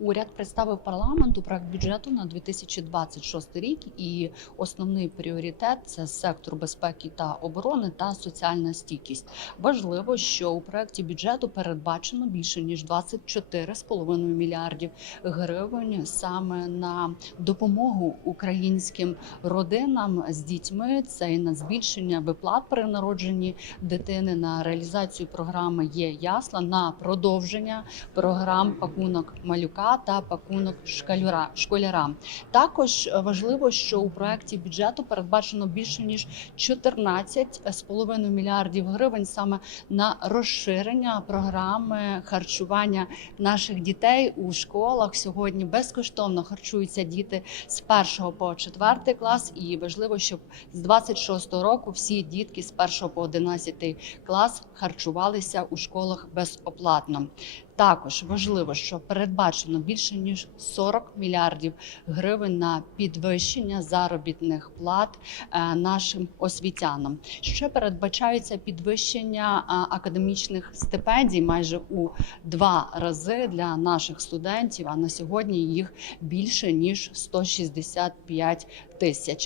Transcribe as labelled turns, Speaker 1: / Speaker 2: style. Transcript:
Speaker 1: Уряд представив парламенту проект бюджету на 2026 рік, і основний пріоритет це сектор безпеки та оборони та соціальна стійкість. Важливо, що у проекті бюджету передбачено більше ніж 24,5 мільярдів гривень саме на допомогу українським родинам з дітьми. Це і на збільшення виплат при народженні дитини, на реалізацію програми є ясла, на продовження програм пакунок малюка та пакунок шкалюра школяра. Також е, важливо, що у проекті бюджету передбачено більше ніж 14,5 мільярдів гривень саме на розширення програми харчування наших дітей у школах. Сьогодні безкоштовно харчуються діти з 1 по 4 клас, і важливо, щоб з 26 року всі дітки з 1 по 11 клас харчувалися у школах безоплатно. Також важливо, що передбачено більше ніж 40 мільярдів гривень на підвищення заробітних плат е, нашим освітянам. Ще передбачається підвищення е, академічних стипендій майже у два рази для наших студентів. А на сьогодні їх більше ніж 165 тисяч.